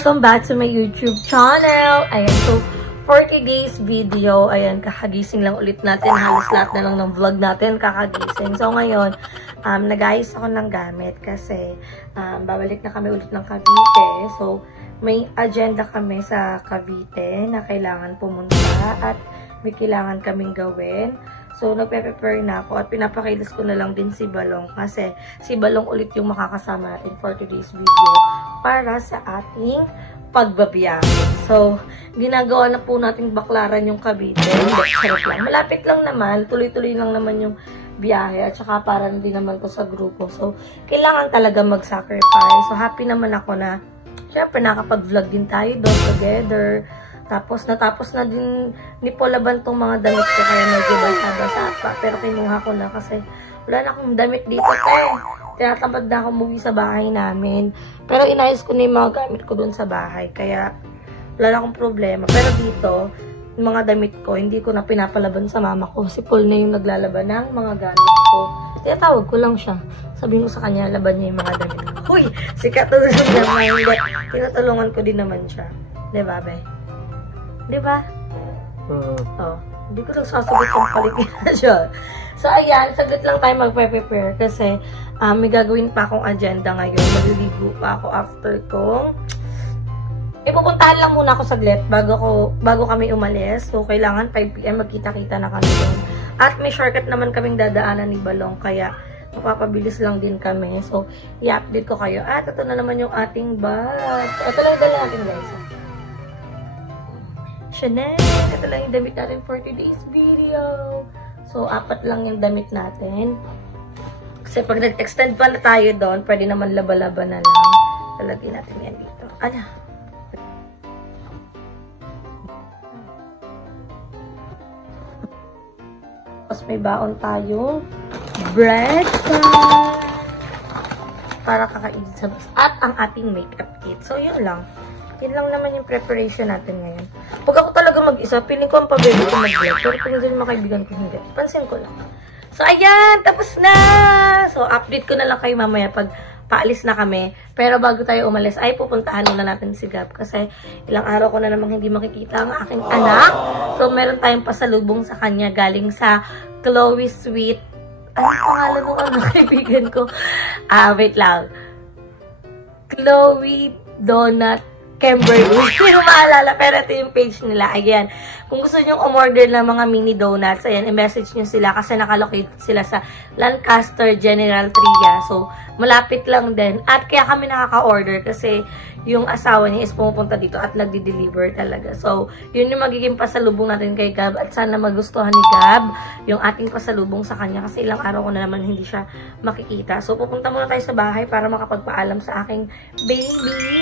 welcome back to my YouTube channel. Ayan, so 40 days video. Ayan, kakagising lang ulit natin. Halos lahat na lang ng vlog natin kakagising. So ngayon, nag-ayos ako ng gamit kasi babalik na kami ulit ng Cavite. So may agenda kami sa Cavite na kailangan pumunta at may kailangan kaming gawin. So, nagpe-prepare na ako at pinapakilos ko na lang din si Balong kasi si Balong ulit yung makakasama natin for today's video para sa ating pagbabiyahe. So, ginagawa na po natin baklaran yung Cavite. Sarap lang. Malapit lang naman. Tuloy-tuloy lang naman yung biyahe at saka para din naman ko sa grupo. So, kailangan talaga mag-sacrifice. So, happy naman ako na syempre nakapag-vlog din tayo doon together. Tapos, natapos na din ni Polaban tong mga damit ko. Kaya medyo basa-basa pa. Pero kinuha ko na kasi wala na akong damit dito. Tinatamad na ako umuwi sa bahay namin. Pero inayos ko na yung mga gamit ko dun sa bahay. Kaya wala na akong problema. Pero dito, yung mga damit ko, hindi ko na pinapalaban sa mama ko. Si Paul na yung naglalaban ng mga gamit ko. Tinatawag ko lang siya. Sabihin ko sa kanya, laban niya yung mga damit ko. Uy! Si katulong naman. Tinatulungan ko din naman siya. Diba, be? Diba? Oh, hindi ko lang sasagot sa paligid siya. So, ayan, saglit lang tayo magpe-prepare kasi may gagawin pa akong agenda ngayon. Maliligo pa ako after kong ipupuntahan lang muna ako saglit bago kami umalis. So, kailangan 5 PM magkita-kita na kami doon. At may shortcut naman kaming dadaanan ni Balong kaya mapapabilis lang din kami. So, i-update ko kayo. At ito na naman yung ating bag. Ito lang yung dala natin, guys. Chanel. Ito lang yung damit natin for today's video. So, 4 lang yung damit natin. Kasi pag nag-extend pala tayo doon, pwede naman laba-laba na lang. Talagyan natin yan dito. Ano? Tapos may baon tayo. Breakfast! Para kakainin sa bus. At ang ating makeup kit. So, yun lang. Yun lang naman yung preparation natin ngayon. Pag ako talaga mag-isa, piling ko ang pabebe ko mag-vlog. Pero pag yung mga kaibigan ko hindi. Pansin ko lang. So, ayan! Tapos na! So, update ko na lang kayo mamaya pag paalis na kami. Pero bago tayo umalis, ay pupuntahan muna natin si Gab. Kasi ilang araw ko na namang hindi makikita ang aking anak. So, meron tayong pasalubong sa kanya galing sa Chloe Sweet. Ano pangalan ng kaibigan ko? Wait lang. Chloe Donut Kimberly. Hindi ko maalala, pero ito yung page nila. Ayan. Kung gusto nyo umorder ng mga mini donuts, ayan, i-message nyo sila kasi nakalocate sila sa Lancaster General Tria. So, malapit lang din. At kaya kami nakaka-order kasi yung asawa niya is pumupunta dito at nagdi-deliver talaga. So, yun yung magiging pasalubong natin kay Gab. At sana magustuhan ni Gab yung ating pasalubong sa kanya kasi ilang araw ko na naman hindi siya makikita. So, pupunta muna tayo sa bahay para makapagpaalam sa aking baby.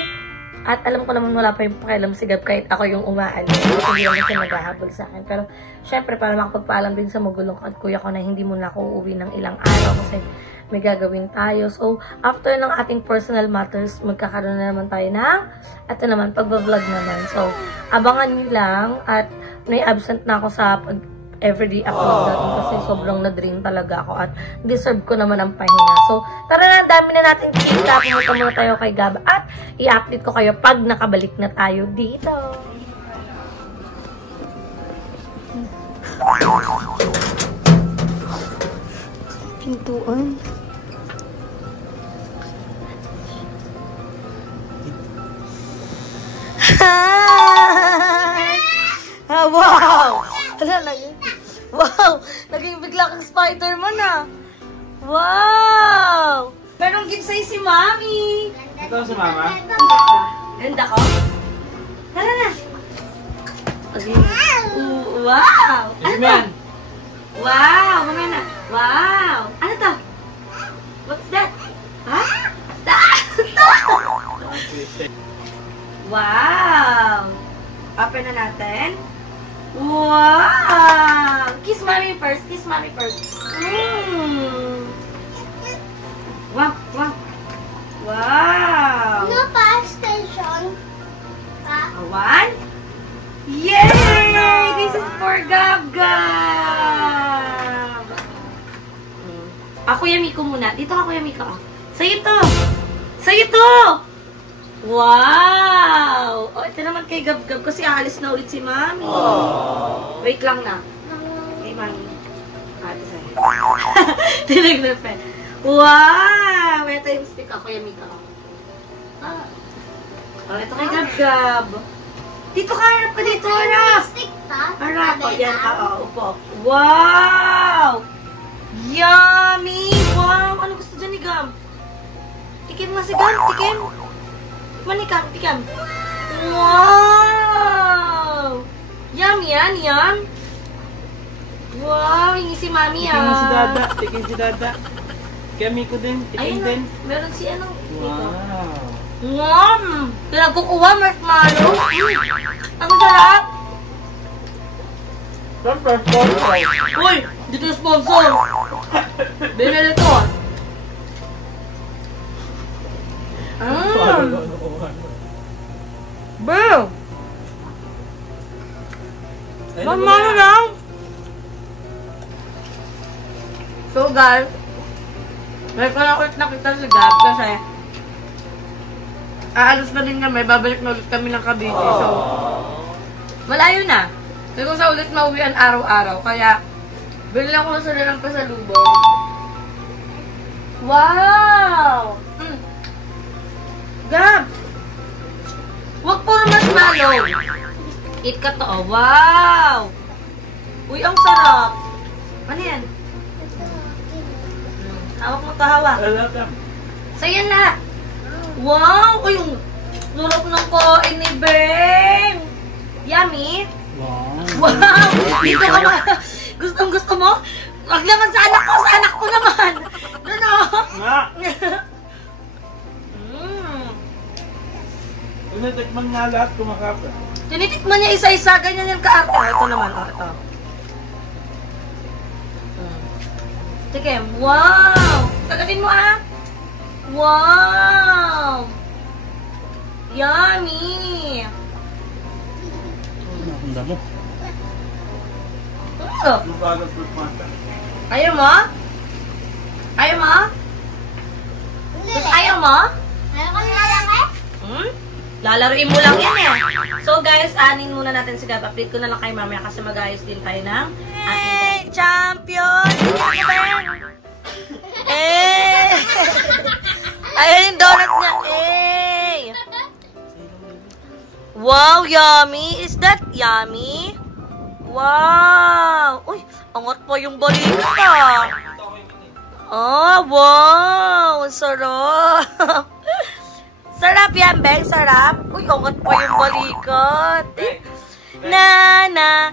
At alam ko naman wala pa yung pakialam si Gab kahit ako yung umaalis. Kasi hindi naman siya naghahabol sa akin. Pero syempre para makapagpaalam din sa magulong at kuya ko na hindi muna ako uuwi ng ilang araw kasi may gagawin tayo. So after ng ating personal matters, magkakaroon na naman tayo ng ito naman, pagbablog naman. So abangan nyo lang at may absent na ako sa everyday upload natin kasi sobrang na-drain talaga ako at deserve ko naman ang pahinga. So, tara na, dami na natin kita. Pumunta muna tayo kay Gab at i-update ko kayo pag nakabalik na tayo dito. Pintuan. Wow! Hala na yun. Wow! Naging bigla kang Spider-Man ah. Wow! Merong gift sa'yo si Mami. Ito si Mama. Ganda ko? Tara na. Wow! Ano to? Wow! Mamaya na. Wow! Ano to? What's that? Ha? Wow! Open na natin. Wow! Kiss Mommy first. Kiss Mommy first. Wow! Wow! Wow! No fire station. One. Yay! This is for Gab Gab! Ako Yamiko muna. Dito ako Yamiko. Sa'yo to! Sa'yo to! Wow! kay Gab-Gab kasi aalis na ulit si Mami. Wait lang na. Hey, Mami. Ate sa'yo. Tinignan pa. Wow! Ito yung stick ako, Yamika. Ito kay Gab-Gab. Dito ka, harap ka dito, harap! Harap ko, yan. Upo. Wow! Yummy! Wow! Ano gusto dyan ni Gab? Tikim nga si Gab, tikim. Manikam, tikim. Wow! Yum yan, yum. Wow, hingi si Mami Tikim mo si Dada, tikim si Dada. Kami ko din, tikim din. Meron si ano? Wow! Pinagkukuha, marshmallow. Ang sarap. Siyempre, sponsor. Uy, dito yung sponsor. Binili to. Bro! Mama na lang. So guys, may ko na ulit nakita si Gab kasi aalis na din kami, babalik na ulit kami ng Cavite. So, malayo na. Hindi ko sa ulit mauwian araw-araw. Kaya, bilang ko sa nilang pasalubong. Wow! Gab! Huwag puro marshmallow. Eat ka to. Oh. Wow! Uy, ang sarap. Ano yan? Hawak mo to, hawak. Sa'yo na. Wow! Uy, yung sarap ng kain ni Beng. Yummy. Wow! Dito ka ba? Gusto mo? Wag naman sa anak ko naman. Ano? Nga! Tinitikman nga lahat kumakapa. Tinitikman niya isa-isa, ganyan yung kaarte. Ito naman, ito. Sige, wow! Kagatin mo Wow! Yummy! Ang damo. Ayaw mo? Ayaw mo? Ayaw mo? Ayaw ko nilalaki? Lalaruin mo lang yan eh. So guys, anin muna natin si Gab. Update ko na lang kay mamaya kasi mag-ayos din tayo ng ating champion! Eh! Ayan yung donut niya. Eh! Wow, yummy! Is that yummy? Wow! Uy, angat pa yung balikat. Oh, wow! Sarap! Sarap yan, Beng. Sarap. Uy, angat pa yung balikat. Na.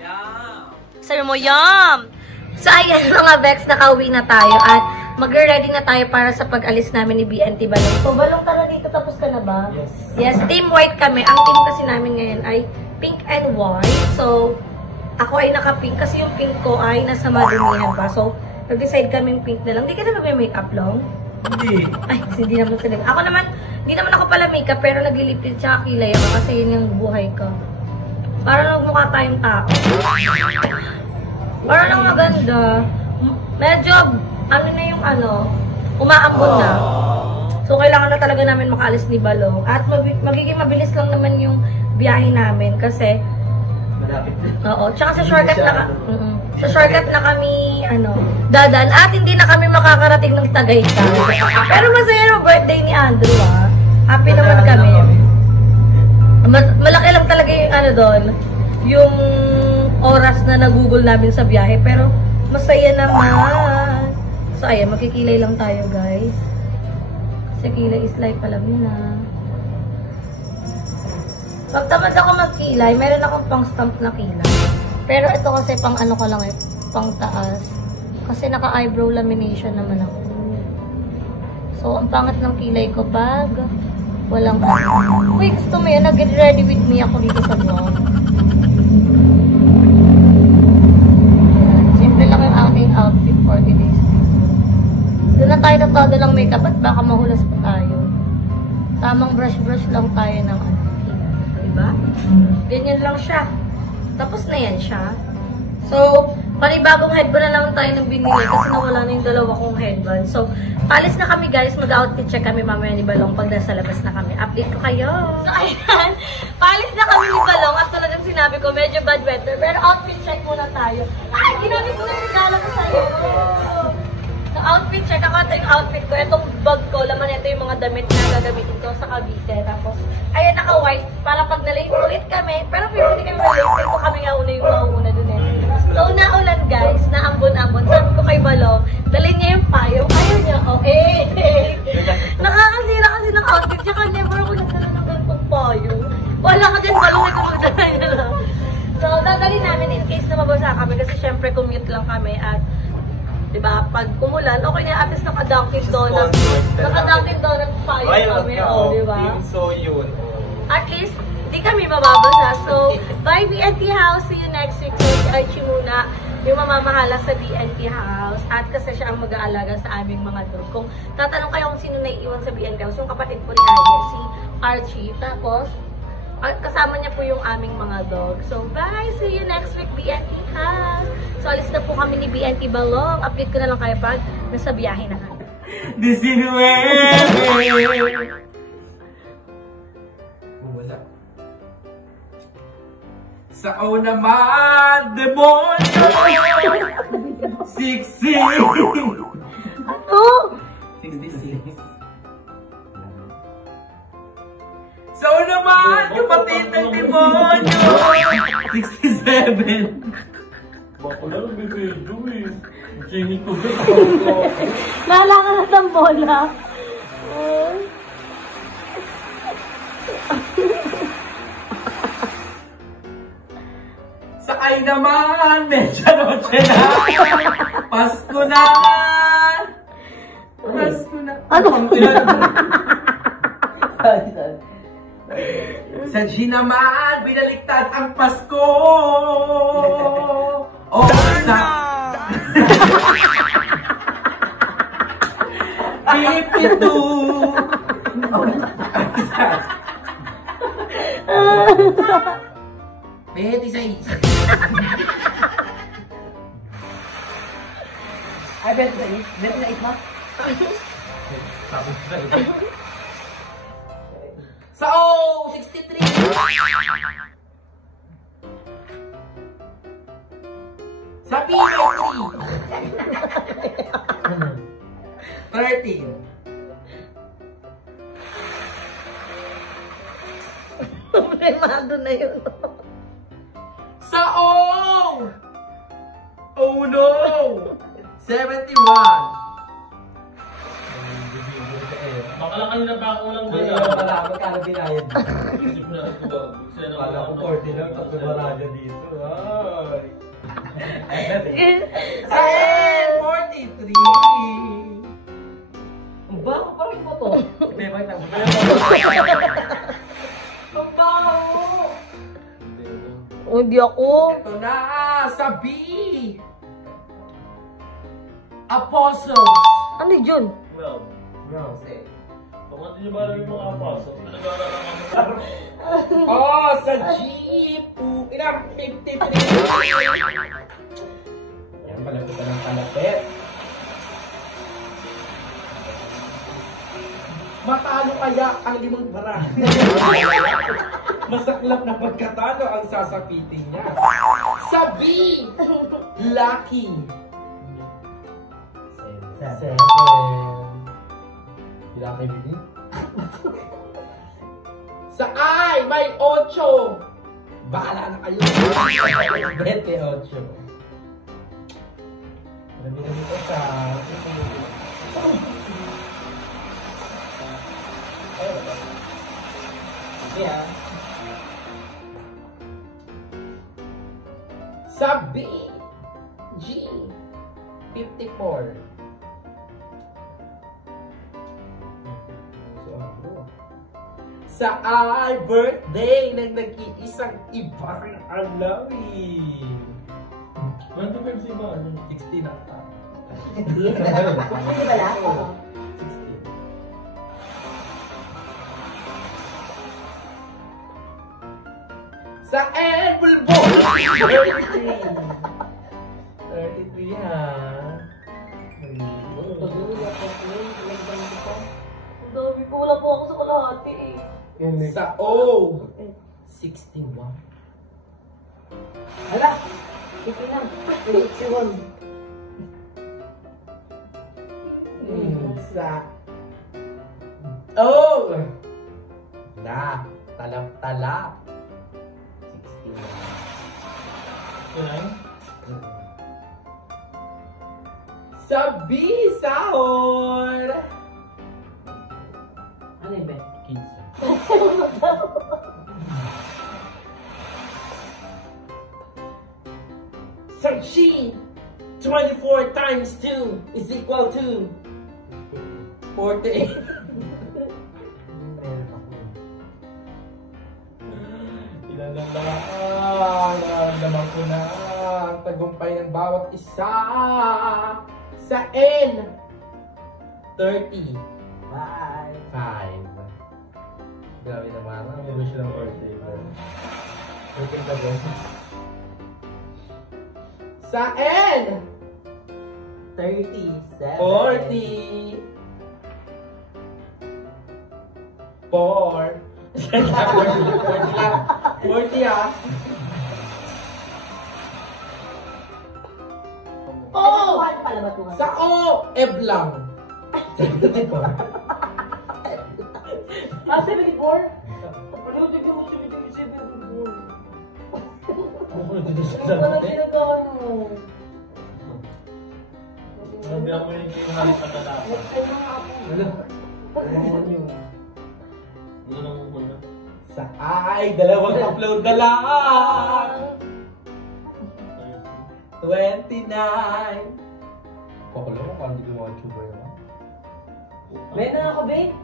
Sabi mo, yum! So, ayan mga Bex, nakauwi na tayo at mag-ready na tayo para sa pag-alis namin ni BNT Balong. So, Balong, tara dito. Tapos ka na ba? Yes, team white kami. Ang team kasi namin ngayon ay pink and white. So, ako ay naka-pink kasi yung pink ko ay nasa madumihan pa. So, nag-decide kaming pink na lang. Hindi ka na mag-makeup long? Hindi. Ay, hindi naman talaga. Ako naman, hindi naman ako pala makeup pero naglilipid tsaka kilay ako kasi yun yung buhay ko. Para nagmukha tayong tao. Para lang maganda. Medyo, ano na yung umaambon na. So, kailangan na talaga namin makaalis ni Balong. At magiging mabilis lang naman yung biyahe namin kasi Malapit na. oo, tsaka sa shortcut na sa shortcut na kami dadaan at hindi na kami makakarating ng Tagaytay. Pero masaya yung birthday ni Andrew Happy naman kami. Malaki lang talaga yung doon, yung oras na nagugol namin sa biyahe pero masaya naman. So ayan, magkikilay lang tayo guys. Kasi kilay is life, alam niyo na. Pag tamad ako magkilay, meron akong pang-stamp na kilay. Pero ito kasi pang ko lang pang taas. Kasi naka-eyebrow lamination naman ako. So, ang pangat ng kilay ko pag walang Uy, gusto mo yun? Nag-get ready with me ako dito sa vlog. Simple lang yung aking outfit for today's video. Doon na tayo natado lang makeup at baka mahulas pa tayo. Tamang brush-brush lang tayo ng diba? Ganyan lang siya. Tapos na yan siya. So, panibagong headband na lang tayo nang binili kasi nawala na yung dalawa kong headband. So, Palis na kami guys, mag-outfit check kami mamaya ni Balong pag nasa labas na kami. Update ko kayo. So ayan, palis na kami ni Balong at talagang sinabi ko, medyo bad weather. Pero outfit check muna tayo. Ay, ginamit ko na yung regalo ko sa'yo. So outfit check, ako ito yung outfit ko. Itong bag ko, laman ito yung mga damit na gagamitin ko sa Cavite. Tapos, ayan naka-white para pag na-late ulit kami. Pero kung hindi kami na-late, ito kami nga una yung mauna dun eh. So, naulan guys, naambon-ambon. Sabi ko kay Balong, dalhin niya yung payo. Ayaw niya, okay. Nakakasira kasi ng outfit. Tsaka never ako nagdala ng ganitong payo. Wala ka dyan, Balong, ito magdala niya lang. So, dadalhin namin in case na mabasa kami. Kasi syempre, commute lang kami. At, diba, pag umulan, okay na, at least naka-Dunkin Donut. Naka-Dunkin Donut payo kami, o, diba? So, yun. At least, di kami mababasa. So, bye BNT House. See you next week. So, si Archie muna yung mamamahala sa BNT House. At kasi siya ang mag-aalaga sa aming mga dog. Kung tatanong kayo kung sino naiiwan sa BNT House, yung kapatid ko ni Archie, si Archie. Tapos, kasama niya po yung aming mga dog. So, bye! See you next week, BNT House. So, alis na po kami ni BNT Balong. Update ko na lang kayo pag nasa biyahe na kami. Sao naman, demonyo! Siksi! Ano? 66. Sao naman, kapatid ng demonyo! 67. Bako na lang bigay eh. Jenny ko ba? Nala ka na ng bola. Sakay naman, medianoche na! Pasko na! Pasko na! Ano? Sa G naman, binaliktad ang Pasko! Oh, sa... Ipito! Pwede sa is. Ay, bet na is? Bet na is, ma? Sa O! 63! Sa P! 13! Problemado na yun. Sa O! Oh no! 71! Baka lang kanina pa ako lang Ay, doon. wala. Magkano binayad? Isip na ito ba? Wala ko 40 lang. Tapos marada dito. Ay! 43! Ang baho pa rin mo to. Bebag na. Ang baho! Hindi ako. Ito na! Sa B! Apostles! Ano yun? Well, Rose. kung ano nyo ba alam yung mga apasok, nag-aaral ako. Oh, sa G! Ilang 53! Yan, malapit na ng kalapit. Matalo kaya ang limang bara. Masaklap na pagkatalo ang sasapitin niya. Sa B! Lucky! 7. Ilang kayo bilhin? Sa I, may 8. Bahala na kayo. 28. Marami na dito sa... Yeah. Sa B, G, 54. Sa I, birthday ng nag-iisang ibang alawin. 25 si ba? 16 na ta. Hindi ba lang? 16. Sa N, bulbo! 33. 33 ha. Ang dami ko. Wala po ako sa kalahati eh. Sa O, 61. Hala! Ito na. 81. Sa O, talap-talap. 61. Yan. Sa B, sahod. Ano yun, Ben? Kids. Sa G, 24 times 2 is equal to 48. Ilan lang nararamdaman ko na ang tagumpay ng bawat isa. Sa N, 30. 5. Grabe naman. Ang gulo siya ng birthday. Okay na ba? Sa N, 37. 40. 4. 40 lang. 40 ah. Oh! Pala ba ito? Sa O, Eb lang. 74. Ah, 74? Ano, tignan mo 74. Ano dito sa Ano ka dati? ginagawa mo? Nabiyak mo yung kinahalit na talapa. Ano nga ako? Gusto nang muna. Sa I, dalawang upload na lang. 29. Pakulo mo kung hindi ko mga tuber naman. May na ako, babe.